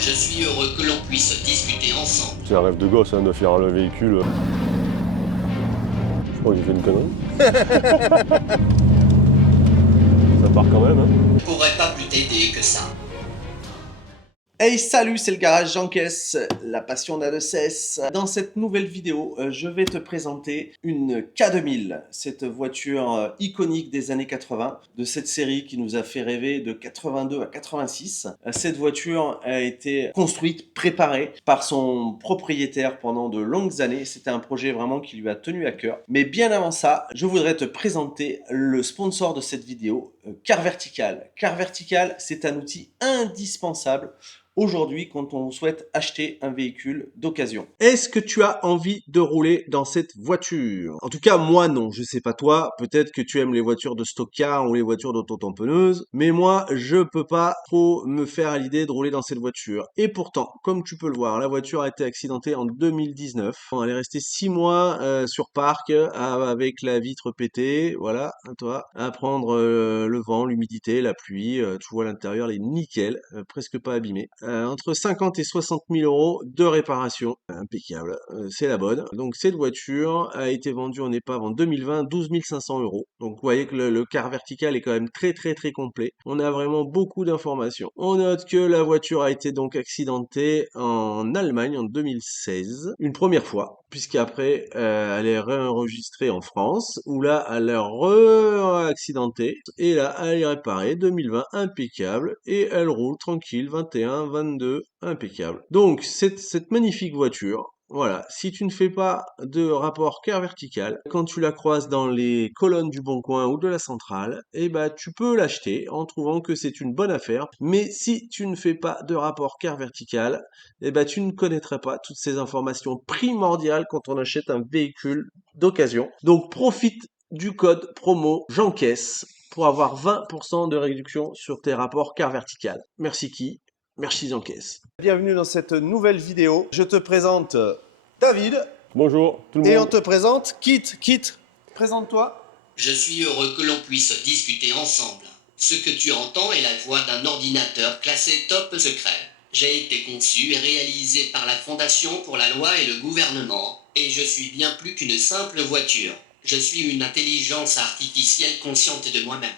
Je suis heureux que l'on puisse discuter ensemble. C'est un rêve de gosse hein, de faire le véhicule. Je crois que j'ai fait une connerie. Ça part quand même. Hein. Je pourrais pas plus t'aider que ça. Hey salut, c'est le garage Jean Caisse, la passion n'a de cesse. Dans cette nouvelle vidéo, je vais te présenter une K2000, cette voiture iconique des années 80, de cette série qui nous a fait rêver de 82 à 86. Cette voiture a été construite, préparée par son propriétaire pendant de longues années. C'était un projet vraiment qui lui a tenu à cœur. Mais bien avant ça, je voudrais te présenter le sponsor de cette vidéo, Car Vertical. Car Vertical, c'est un outil indispensable aujourd'hui quand on souhaite acheter un véhicule d'occasion. Est-ce que tu as envie de rouler dans cette voiture? En tout cas, moi non, je sais pas toi, peut-être que tu aimes les voitures de stock car ou les voitures d'auto-tamponneuse, mais moi, je peux pas trop me faire à l'idée de rouler dans cette voiture. Et pourtant, comme tu peux le voir, la voiture a été accidentée en 2019. Elle est restée 6 mois sur parc avec la vitre pétée, voilà, toi, à prendre le vent, l'humidité, la pluie, tu vois l'intérieur, elle est nickel, presque pas abîmée. Entre 50 et 60 000 euros de réparation. Impeccable, c'est la bonne. Donc cette voiture a été vendue en épave en 2020, 12 500 euros. Donc vous voyez que le car vertical est quand même très complet. On a vraiment beaucoup d'informations. On note que la voiture a été donc accidentée en Allemagne en 2016, une première fois, puisqu'après elle est réenregistrée en France, où là elle est re-accidentée, et là elle est réparée, 2020, impeccable, et elle roule tranquille, 21, 22, impeccable. Donc cette magnifique voiture, voilà, si tu ne fais pas de rapport car vertical, quand tu la croises dans les colonnes du Bon Coin ou de la Centrale, eh ben tu peux l'acheter en trouvant que c'est une bonne affaire. Mais si tu ne fais pas de rapport car vertical, eh ben tu ne connaîtrais pas toutes ces informations primordiales quand on achète un véhicule d'occasion. Donc profite du code promo Jeancaisse pour avoir 20% de réduction sur tes rapports car vertical. Merci qui? Merci Jeancaisse. Bienvenue dans cette nouvelle vidéo. Je te présente David. Bonjour tout le Et monde. on te présente Kit. Kit, présente-toi. Je suis heureux que l'on puisse discuter ensemble. Ce que tu entends est la voix d'un ordinateur classé top secret. J'ai été conçu et réalisé par la Fondation pour la loi et le gouvernement, et je suis bien plus qu'une simple voiture. Je suis une intelligence artificielle consciente de moi-même.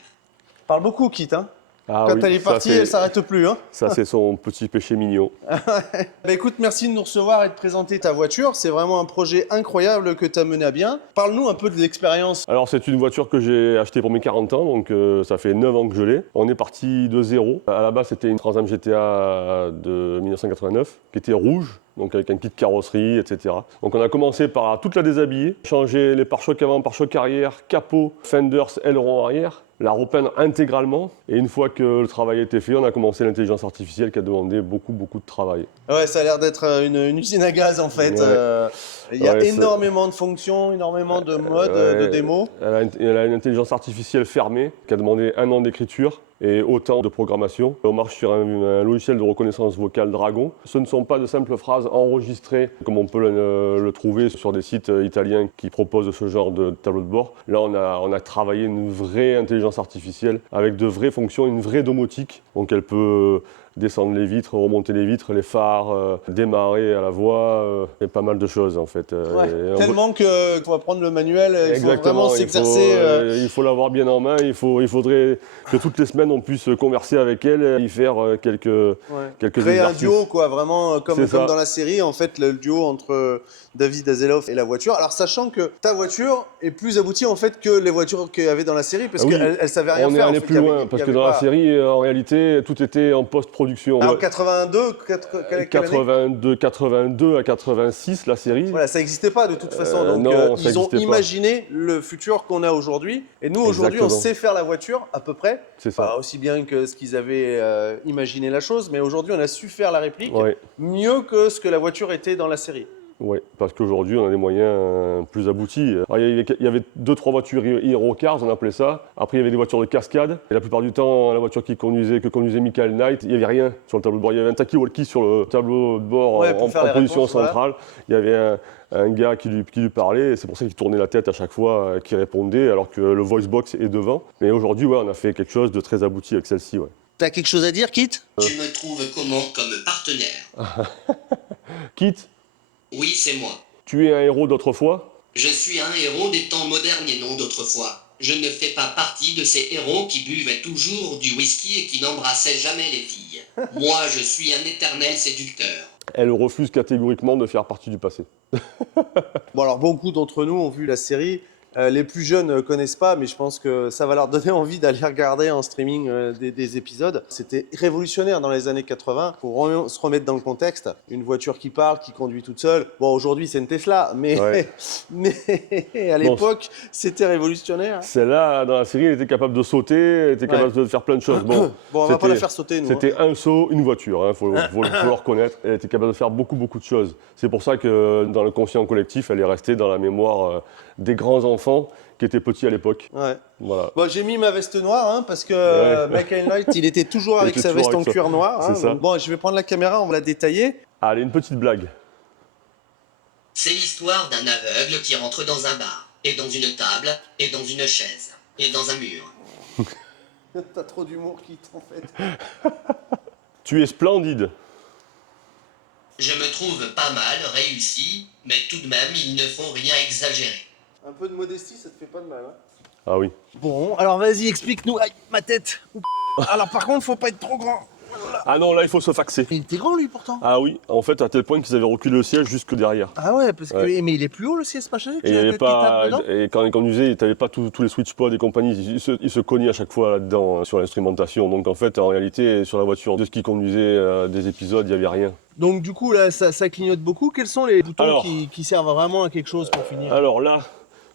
Parle beaucoup Kit, hein. Ah Quand oui, elle est partie, elle s'arrête plus, hein. Ça c'est son petit péché mignon. Bah écoute, merci de nous recevoir et de présenter ta voiture. C'est vraiment un projet incroyable que tu as mené à bien. Parle-nous un peu de l'expérience. Alors c'est une voiture que j'ai achetée pour mes 40 ans, donc ça fait 9 ans que je l'ai. On est parti de zéro. À la base c'était une Trans Am GTA de 1989 qui était rouge, donc avec un kit carrosserie, etc. Donc on a commencé par toute la déshabiller, changer les pare-chocs avant, pare-chocs arrière, capot, fenders, aileron arrière, la repeindre intégralement. Et une fois que le travail a été fait, on a commencé l'intelligence artificielle qui a demandé beaucoup de travail. Ouais, ça a l'air d'être une usine à gaz en fait. Ouais. Il y a Ouais, énormément de fonctions, énormément de modes, de démos. Elle a une intelligence artificielle fermée qui a demandé 1 an d'écriture et autant de programmation. On marche sur un logiciel de reconnaissance vocale Dragon. Ce ne sont pas de simples phrases enregistrées comme on peut le trouver sur des sites italiens qui proposent ce genre de tableau de bord. Là, on a travaillé une vraie intelligence artificielle avec de vraies fonctions, une vraie domotique. Donc elle peut descendre les vitres, remonter les vitres, les phares, démarrer à la voie, et pas mal de choses en fait. Ouais, tellement qu'il faut apprendre le manuel, il faut vraiment s'exercer. Il faut l'avoir bien en main, il faudrait que toutes les semaines on puisse converser avec elle, y faire quelques créer un exercices. duo quoi, vraiment comme ça. dans la série en fait, le duo entre David Hasselhoff et la voiture. Alors sachant que ta voiture est plus aboutie en fait que les voitures qu'il y avait dans la série parce qu'elle savait rien faire. On est allé plus loin parce que dans la série en réalité tout était en post-production. Alors 82, quelle année 82 à 86 la série. Voilà, ça n'existait pas de toute façon. Donc non, ils ont imaginé le futur qu'on a aujourd'hui. Et nous aujourd'hui on sait faire la voiture à peu près. C'est ça. Pas aussi bien que ce qu'ils avaient imaginé la chose, mais aujourd'hui on a su faire la réplique Ouais. mieux que ce que la voiture était dans la série. Oui, parce qu'aujourd'hui, on a des moyens plus aboutis. Alors, il y avait 2-3 voitures Hero Cars, on appelait ça. Après, il y avait des voitures de cascade. Et la plupart du temps, la voiture que conduisait Michael Knight, il n'y avait rien sur le tableau de bord. Il y avait un talkie-walkie sur le tableau de bord en position centrale. Voilà. Il y avait un gars qui lui parlait, et c'est pour ça qu'il tournait la tête à chaque fois, qui répondait, alors que le voice box est devant. Mais aujourd'hui, ouais, on a fait quelque chose de très abouti avec celle-ci. Ouais. T'as quelque chose à dire, Kit? Tu me trouves comment comme partenaire? Kit, Oui, c'est moi. tu es un héros d'autrefois? Je suis un héros des temps modernes et non d'autrefois. Je ne fais pas partie de ces héros qui buvaient toujours du whisky et qui n'embrassaient jamais les filles. Moi, je suis un éternel séducteur. Elle refuse catégoriquement de faire partie du passé. Bon, alors beaucoup d'entre nous ont vu la série. Les plus jeunes ne connaissent pas, mais je pense que ça va leur donner envie d'aller regarder en streaming des épisodes. C'était révolutionnaire dans les années 80. Pour se remettre dans le contexte, une voiture qui parle, qui conduit toute seule. Bon, aujourd'hui, c'est une Tesla, mais, Ouais. mais à l'époque, c'était révolutionnaire. Celle-là, dans la série, elle était capable de sauter, elle était capable de faire plein de choses. Bon, Bon, on va pas c'était- la faire sauter, nous. C'était un saut, une voiture, il faut le reconnaître. Elle était capable de faire beaucoup de choses. C'est pour ça que dans le conscient collectif, elle est restée dans la mémoire des grands enfants qui étaient petits à l'époque. Ouais. Voilà. Bon, j'ai mis ma veste noire hein, parce que Ouais. Michael Knight, il était toujours avec était sa toujours veste en avec ça. cuir noir. Hein, C'est ça. donc, bon, je vais prendre la caméra, on va la détailler. Allez, une petite blague. C'est l'histoire d'un aveugle qui rentre dans un bar, et dans une table, et dans une chaise, et dans un mur. T'as trop d'humour, Kit, en fait. Tu es splendide. Je me trouve pas mal réussi, mais tout de même, il ne faut rien exagérer. Un peu de modestie, ça te fait pas de mal. Hein. Ah oui. Bon, alors vas-y, explique-nous. Aïe, ma tête. Alors par contre, faut pas être trop grand. Ah non, là, il faut se faxer. Il était grand lui pourtant. Ah oui, en fait, à tel point qu'ils avaient reculé le siège jusque derrière. Ah ouais, parce que Ouais. mais il est plus haut le siège machin. Et il y avait pas, et quand ils conduisaient, tu n'avais pas tous les switchpods et compagnie, ils se cognaient à chaque fois là-dedans sur l'instrumentation. Donc en fait, en réalité, sur la voiture de ce qui conduisait des épisodes, il n'y avait rien. Donc du coup là, ça clignote beaucoup. Quels sont les boutons Alors. qui servent vraiment à quelque chose pour finir? Alors là,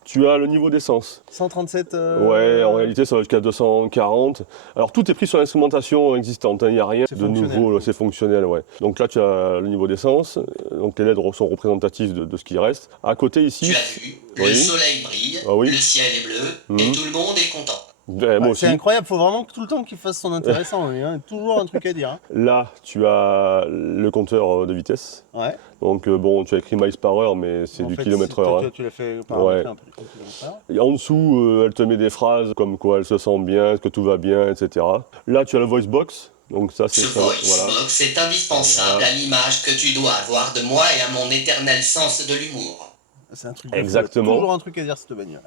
tu as le niveau d'essence. 137. Ouais, en réalité, ça va jusqu'à 240. Alors tout est pris sur l'instrumentation existante, il n'y a rien C'est de fonctionnel. nouveau, c'est fonctionnel, ouais. Donc là, tu as le niveau d'essence, donc les LED sont représentatifs de ce qui reste. À côté ici, Tu as vu, Oui. le soleil brille, Ah oui. le ciel est bleu, et tout le monde est content. moi aussi. C'est incroyable, faut vraiment que tout le temps qu'il fasse son intéressant. Il y a toujours un truc à dire. Hein. Là, tu as le compteur de vitesse. Ouais. Donc bon, tu as écrit miles par heure, mais c'est En du fait, kilomètre toi, heure. hein. Tu l'as fait Ouais. paramétrer un peu comme kilomètre heure. Et en dessous, elle te met des phrases comme quoi elle se sent bien, que tout va bien, etc. Là, tu as le voice box. Donc ça, c'est Ce ça. voice Voilà. box est indispensable Voilà. à l'image que tu dois avoir de moi et à mon éternel sens de l'humour. C'est un truc. de Exactement. fou. Toujours un truc à dire cette bagnole.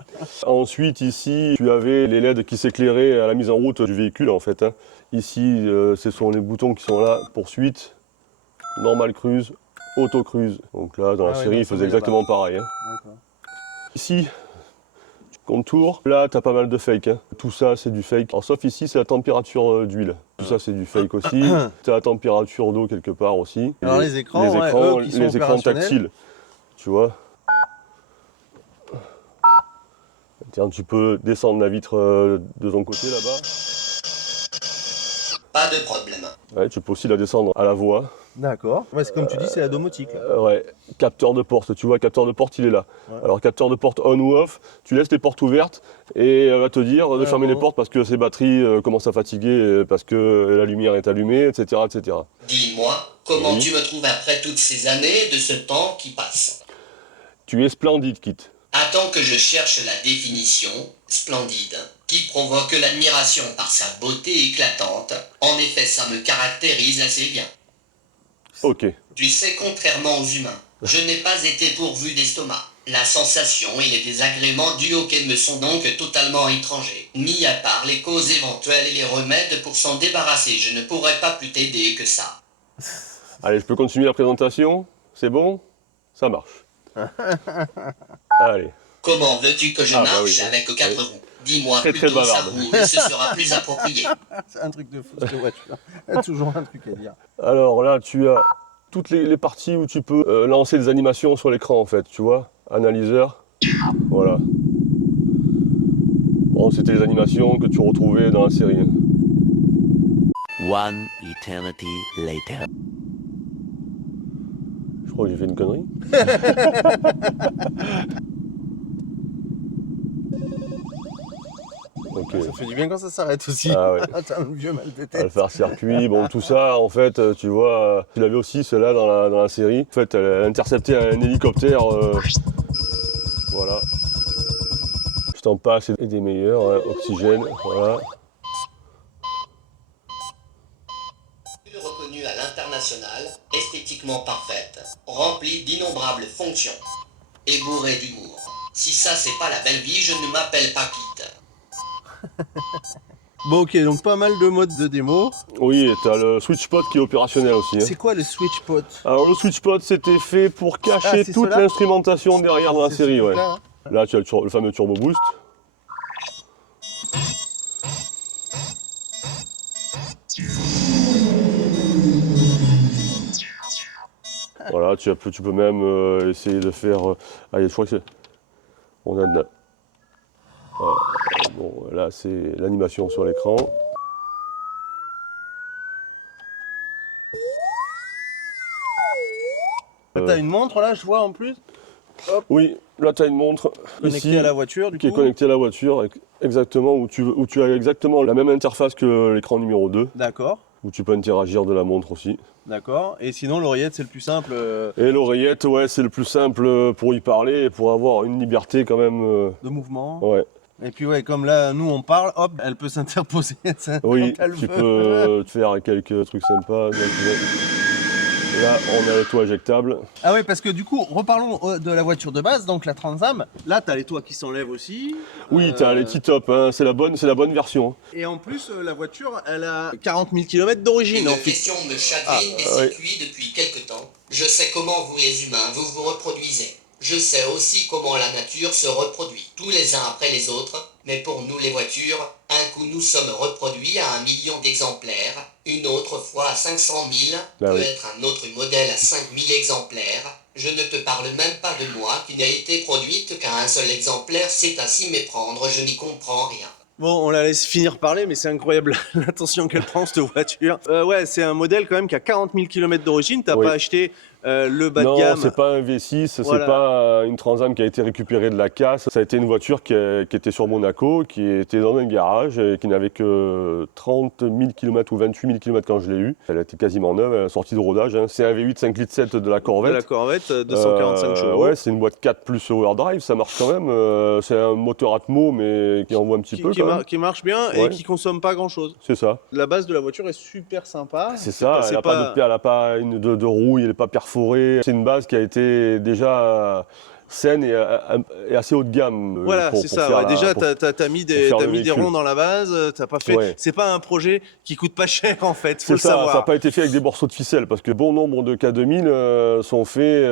Ensuite, ici, tu avais les LED qui s'éclairaient à la mise en route du véhicule, en fait. hein. Ici, ce sont les boutons qui sont là. Poursuite, normal cruise, auto cruise. Donc là, dans la Ah ouais, série, donc ils ça faisaient va exactement pareil. hein. D'accord. Ici, tu contours. Là, tu as pas mal de fake. hein. Tout ça, c'est du fake. Alors, sauf ici, c'est la température d'huile. Tout ça, c'est du fake aussi. Tu as la température d'eau quelque part aussi. Alors, Et les écrans, ouais, eux, qui sont les écrans opérationnels. tactiles. Tu vois. Tiens, tu peux descendre la vitre de ton côté là-bas. Pas de problème. Ouais, tu peux aussi la descendre à la voix. D'accord. Ouais, c'est comme tu dis, c'est la domotique. Là. Ouais, capteur de porte, tu vois, capteur de porte, il est là. Ouais. Alors, capteur de porte on ou off, tu laisses les portes ouvertes et elle va te dire de fermer les portes parce que ses batteries commencent à fatiguer, parce que la lumière est allumée, etc. etc. Dis-moi, comment Oui. tu me trouves après toutes ces années de ce temps qui passe? Tu es splendide, Kit. Attends que je cherche la définition, splendide, qui provoque l'admiration par sa beauté éclatante. En effet, ça me caractérise assez bien. Ok. Tu sais, contrairement aux humains, je n'ai pas été pourvu d'estomac. La sensation et les désagréments dus auxquels me sont donc totalement étrangers. Mis à part les causes éventuelles et les remèdes pour s'en débarrasser, je ne pourrais pas plus t'aider que ça. Allez, je peux continuer la présentation? C'est bon? Ça marche. Allez. Comment veux-tu que je Ah, marche bah oui. avec 4 roues? Dis-moi Très, très plutôt ça bavarde. roule, ce sera plus approprié. C'est un truc de fou cette voiture. Il y a toujours un truc à dire. Alors là, tu as toutes les parties où tu peux lancer des animations sur l'écran, en fait, tu vois. Analyseur. Voilà. Bon, c'était les animations que tu retrouvais dans la série. hein. One eternity later. Je crois que j'ai fait une connerie. Ok. Ça fait du bien quand ça s'arrête aussi. Ah ouais. T'as un vieux mal de tête. Alpha circuit, bon tout ça en fait tu vois, tu l'avais aussi celle-là dans la série. En fait elle interceptait un hélicoptère, voilà. Je t'en passe et des meilleurs, hein, oxygène, voilà. reconnue à l'international, esthétiquement parfaite, remplie d'innombrables fonctions, et bourrée d'humour. Si ça c'est pas la belle vie, je ne m'appelle pas Kit. Bon, ok, donc pas mal de modes de démo. Oui, et t'as le SwitchPod qui est opérationnel aussi. Hein. C'est quoi le SwitchPod? Alors le SwitchPod c'était fait pour cacher c'est toute ceux-là l'instrumentation derrière dans la C'est série. ce Ouais. truc-là, hein. Là tu as le fameux Turbo Boost. Voilà, tu peux même essayer de faire... allez, je crois que c'est... On a de la... bon, là c'est l'animation sur l'écran. T'as une montre là, je vois en plus, Oui, là tu as une montre connectée ici, à la voiture du qui est coup. connectée à la voiture, exactement, où tu as exactement la même interface que l'écran numéro 2, D'accord, où tu peux interagir de la montre aussi. d'accord. Et sinon l'oreillette c'est le plus simple. Et l'oreillette, ouais, c'est le plus simple pour y parler et pour avoir une liberté quand même. De mouvement. Ouais. Et puis ouais, comme là nous on parle, hop, elle peut s'interposer. Oui, quand elle tu veut. peux faire quelques trucs sympas. Là, on a le toit éjectable. Ah ouais, parce que du coup, reparlons de la voiture de base, donc la Transam. Là, t'as les toits qui s'enlèvent aussi. Oui, t'as les T-top, hein, c'est la bonne version. Et en plus, la voiture, elle a 40 000 km d'origine en Une fait. question me chagrine et ouais. séduit depuis quelque temps. Je sais comment vous les humains, vous vous reproduisez. Je sais aussi comment la nature se reproduit, tous les uns après les autres. Mais pour nous les voitures, un coup nous sommes reproduits à 1 million d'exemplaires, une autre fois à 500 000, Ah oui. peut-être un autre modèle à 5 000 exemplaires. Je ne te parle même pas de moi qui n'a été produite qu'à un seul exemplaire, c'est à s'y méprendre, je n'y comprends rien. Bon, on la laisse finir parler, mais c'est incroyable l'attention qu'elle prend cette voiture. Ouais, c'est un modèle quand même qui a 40 000 km d'origine. T'as Oui. pas acheté le bas de Non, gamme. c'est pas un V6, Voilà. c'est pas une Transam qui a été récupérée de la casse. Ça a été une voiture qui était sur Monaco, qui était dans un garage et qui n'avait que 30 000 km ou 28 000 km quand je l'ai eue. Elle était quasiment neuve, elle est sortie de rodage. Hein. C'est un V8 5,7 litres de la Corvette. De la Corvette, 245 chevaux. Ouais, c'est une boîte 4 plus Power Drive, ça marche quand même. C'est un moteur Atmo, mais qui envoie un petit peu. Qui marche bien et Ouais. qui consomme pas grand chose. C'est ça. La base de la voiture est super sympa. C'est ça, elle n'a pas- pas de rouille, elle n'est pas perforée. C'est une base qui a été déjà saine et assez haut de gamme. Voilà, c'est ça. Ouais. Déjà, t'as mis des faire le véhicule. ronds dans la base. T'as pas fait. Ouais. C'est pas un projet qui coûte pas cher en fait. Faut C'est le ça, savoir. ça n'a pas été fait avec des morceaux de ficelle, parce que bon nombre de K2000 sont faits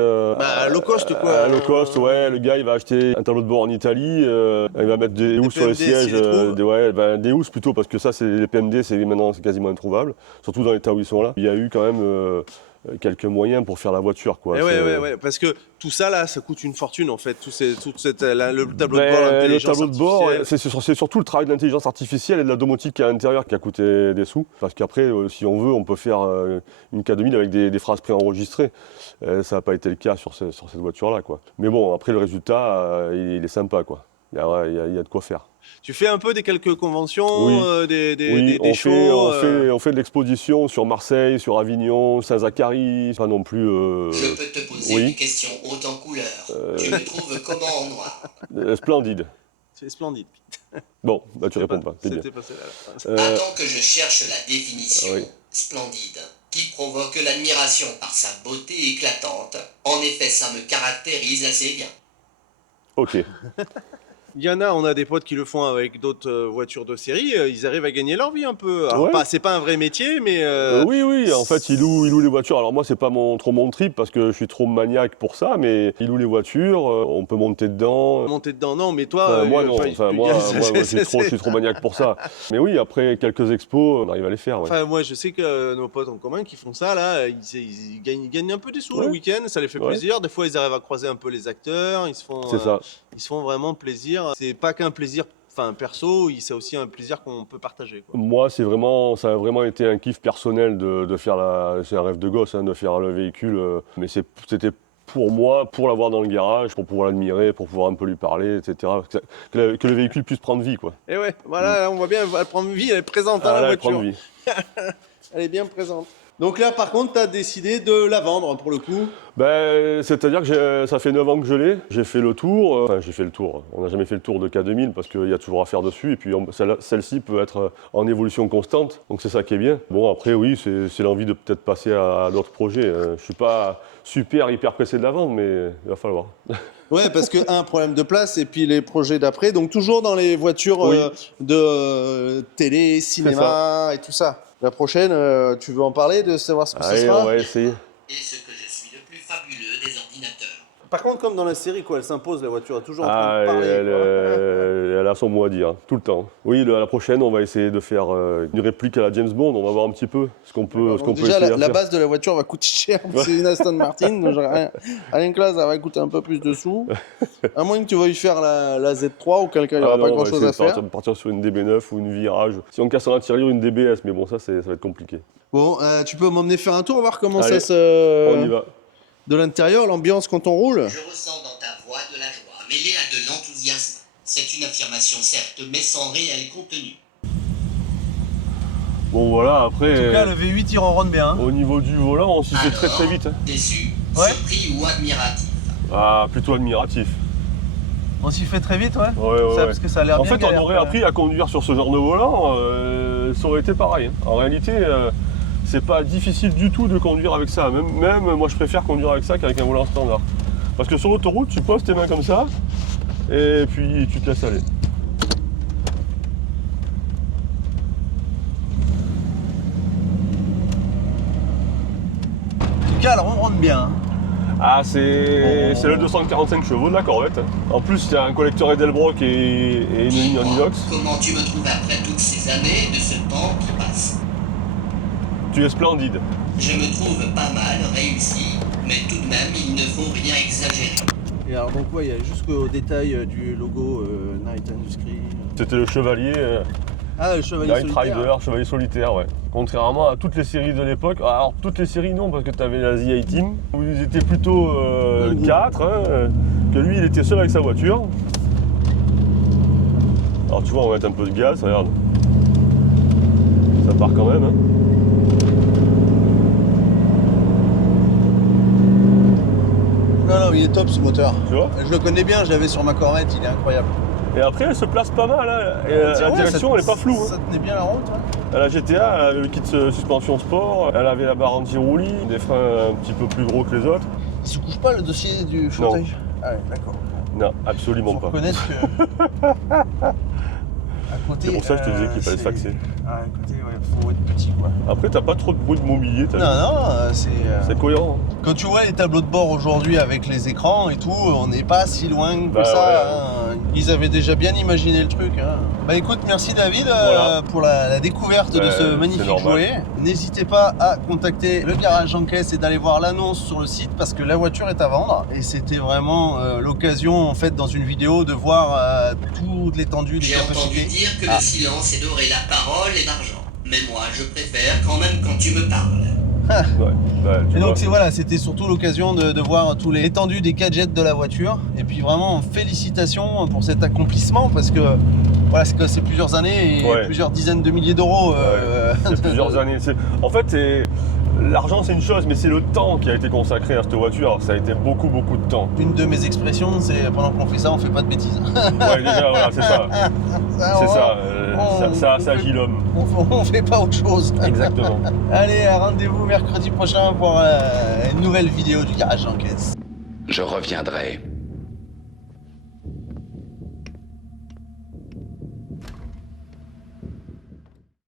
Low cost quoi. low cost, ouais. Le gars, il va acheter un tableau de bord en Italie, il va mettre des housses sur les PMD, sièges, s'il les trouve. des housses plutôt, parce que ça, les PMD, maintenant, c'est quasiment introuvable, surtout dans l'état où ils sont là. Il y a eu quand même quelques moyens pour faire la voiture, quoi. Et ouais, parce que tout ça là, ça coûte une fortune en fait. Le tableau de bord, Le l'intelligence tableau de bord, artificielle. c'est surtout le travail de l'intelligence artificielle et de la domotique qui est à l'intérieur qui a coûté des sous. Parce qu'après, si on veut, on peut faire une K2000 avec des phrases préenregistrées. Ça n'a pas été le cas sur cette voiture-là, quoi. Mais bon, après, le résultat, il est sympa, quoi. Il y a de quoi faire. Tu fais un peu des quelques conventions, Oui. des on shows. on fait de l'exposition sur Marseille, sur Avignon, Saint-Zacharie, pas non plus... Je peux te poser oui. une question haute en couleur. Tu me trouves comment en noir? splendide. C'est splendide. Bon, bah tu réponds pas, c'est bien. C'était passé là. Attends que je cherche la définition. oui. Splendide. Qui provoque l'admiration par sa beauté éclatante. En effet, ça me caractérise assez bien. Ok. Il y en a, on a des potes qui le font avec d'autres voitures de série, ils arrivent à gagner leur vie un peu. Alors, Ouais. c'est pas un vrai métier, mais... Oui, en fait, il loue les voitures. Alors moi, c'est pas trop mon trip parce que je suis trop maniaque pour ça, mais il loue les voitures, on peut monter dedans. Monter dedans, non, mais toi... Moi, non. Moi, je suis trop maniaque pour ça. Mais oui, après quelques expos, on arrive à les faire. Ouais. Enfin, moi, je sais que nos potes en commun qui font ça, là, ils gagnent un peu des sous le week-end, ça les fait plaisir. Des fois, ils arrivent à croiser un peu les acteurs, ils se font vraiment plaisir. C'est pas qu'un plaisir perso, c'est aussi un plaisir qu'on peut partager, quoi. Moi, ça a vraiment été un kiff personnel de faire c'est un rêve de gosse, hein, de faire le véhicule. Mais c'était pour moi, pour l'avoir dans le garage, pour pouvoir l'admirer, pour pouvoir un peu lui parler, etc. Que le véhicule puisse prendre vie, quoi. Et ouais, voilà, là, on voit bien, elle prend vie, elle est présente, hein, la Elle voiture. prend vie. Elle est bien présente. Donc là, par contre, tu as décidé de la vendre pour le coup. Ben, c'est-à-dire que ça fait 9 ans que je l'ai, j'ai fait le tour, enfin j'ai fait le tour, on n'a jamais fait le tour de K2000 parce qu'il y a toujours à faire dessus et puis celle-ci peut être en évolution constante, donc c'est ça qui est bien. Bon après oui, c'est l'envie de peut-être passer à d'autres projets, je suis pas hyper pressé de la vendre mais il va falloir. Ouais, parce que un problème de place et puis les projets d'après, donc toujours dans les voitures Oui. de télé, cinéma et tout ça. La prochaine, tu veux en parler, de savoir ce que ce Allez, sera? on va essayer. Et ce que je suis le plus fabuleux des ordinateurs. Par contre, comme dans la série, quoi, elle s'impose, la voiture est toujours en Ah, train de parler. elle a son mot à dire, tout le temps. Oui, la prochaine, on va essayer de faire une réplique à la James Bond, on va voir un petit peu ce qu'on peut, Donc essayer déjà, à la faire. base de la voiture va coûter cher, c'est une Aston Martin, donc rien que là, ça va coûter un peu plus de sous. À moins que tu veuilles faire la Z3, auquel cas il n'y aura pas grand-chose à faire. On va partir sur une DB9 ou une Virage. Si on casse en intérieur, une DBS, mais bon, ça va être compliqué. Bon, tu peux m'emmener faire un tour, voir comment Allez, ça se... on y va. De l'intérieur, l'ambiance quand on roule. Je ressens dans ta voix de la joie, mêlée à de l'enthousiasme. C'est une affirmation certes, mais sans réel contenu. Bon voilà, après, le V8 il ronronne bien. au niveau du volant, on s'y fait très Alors, vite. Hein. Déçu, Ouais. surpris ou admiratif? Ah, plutôt admiratif. On s'y fait très vite, ouais. Ouais. Parce que ça a l'air En bien fait, on galère, aurait quoi. appris à conduire sur ce genre de volant, ça aurait été pareil. Hein. En réalité, c'est pas difficile du tout de conduire avec ça. Même moi, je préfère conduire avec ça qu'avec un volant standard. Parce que sur l'autoroute, tu poses tes mains comme ça, et puis tu te laisses aller. En tout cas, elle ronronne bien. Ah, c'est le 245 chevaux de la Corvette. En plus, il y a un collecteur Edelbrock et une ligne en Dis-moi, inox. comment tu me trouves après toutes ces années de ce temps qui passe? Tu es splendide. Je me trouve pas mal réussi, mais tout de même, il ne faut rien exagérer. Et alors, donc, ouais, il y a jusqu'au détail du logo Night Industry. C'était le chevalier. Ah, le chevalier Night solitaire. Rider, chevalier solitaire, ouais. Contrairement à toutes les séries de l'époque. Alors, toutes les séries, non, parce que tu avais la The A-Team, où ils étaient plutôt 4, que lui, il était seul avec sa voiture. Alors, tu vois, on va mettre un peu de gaz, regarde. Ça part quand même, hein. Non, il est top ce moteur. Tu vois. Je le connais bien, je l'avais sur ma Corvette, il est incroyable. Et après, elle se place pas mal, hein. Et la direction, elle est pas floue. Hein. Ça tenait bien la route, ouais. À la GTA, elle avait le kit suspension sport, elle avait la barre anti-roulis, des freins un petit peu plus gros que les autres. Il se couche pas le dossier du fauteuil? Ah ouais, d'accord. Non, absolument Faut pas. reconnaître que... à côté, C'est pour ça que je te disais qu'il fallait se faxer. Ah, à côté, ouais, faut être petit, quoi. Après, t'as pas trop de bruit de mobilier, t'as vu. Non, c'est... C'est cohérent. Hein. Quand tu vois les tableaux de bord aujourd'hui avec les écrans et tout, on n'est pas si loin que Bah ça. ouais. Hein. Ils avaient déjà bien imaginé le truc. Hein. Bah écoute, merci David Voilà. pour la découverte de ce c'est magnifique normal. jouet. N'hésitez pas à contacter le garage en caisse et d'aller voir l'annonce sur le site parce que la voiture est à vendre. Et c'était vraiment l'occasion en fait dans une vidéo de voir toute l'étendue des J'ai entendu capacités. dire que le silence est doré la parole et l'argent. Mais moi, je préfère quand même quand tu me parles. Ouais. Bah, tu Et vois. donc voilà, c'était surtout l'occasion de voir tous les étendues des gadgets de la voiture. Et puis vraiment félicitations pour cet accomplissement parce que voilà, c'est plusieurs années et Ouais. plusieurs dizaines de milliers d'euros. C'est plusieurs années. En fait, l'argent c'est une chose, mais c'est le temps qui a été consacré à cette voiture. Ça a été beaucoup de temps. Une de mes expressions, c'est pendant qu'on fait ça, on fait pas de bêtises. Ouais, déjà, voilà, c'est ça. C'est ça. Ça agit l'homme. On fait pas autre chose. Exactement. Allez, rendez-vous mercredi prochain pour une nouvelle vidéo du garage en caisse. Je reviendrai.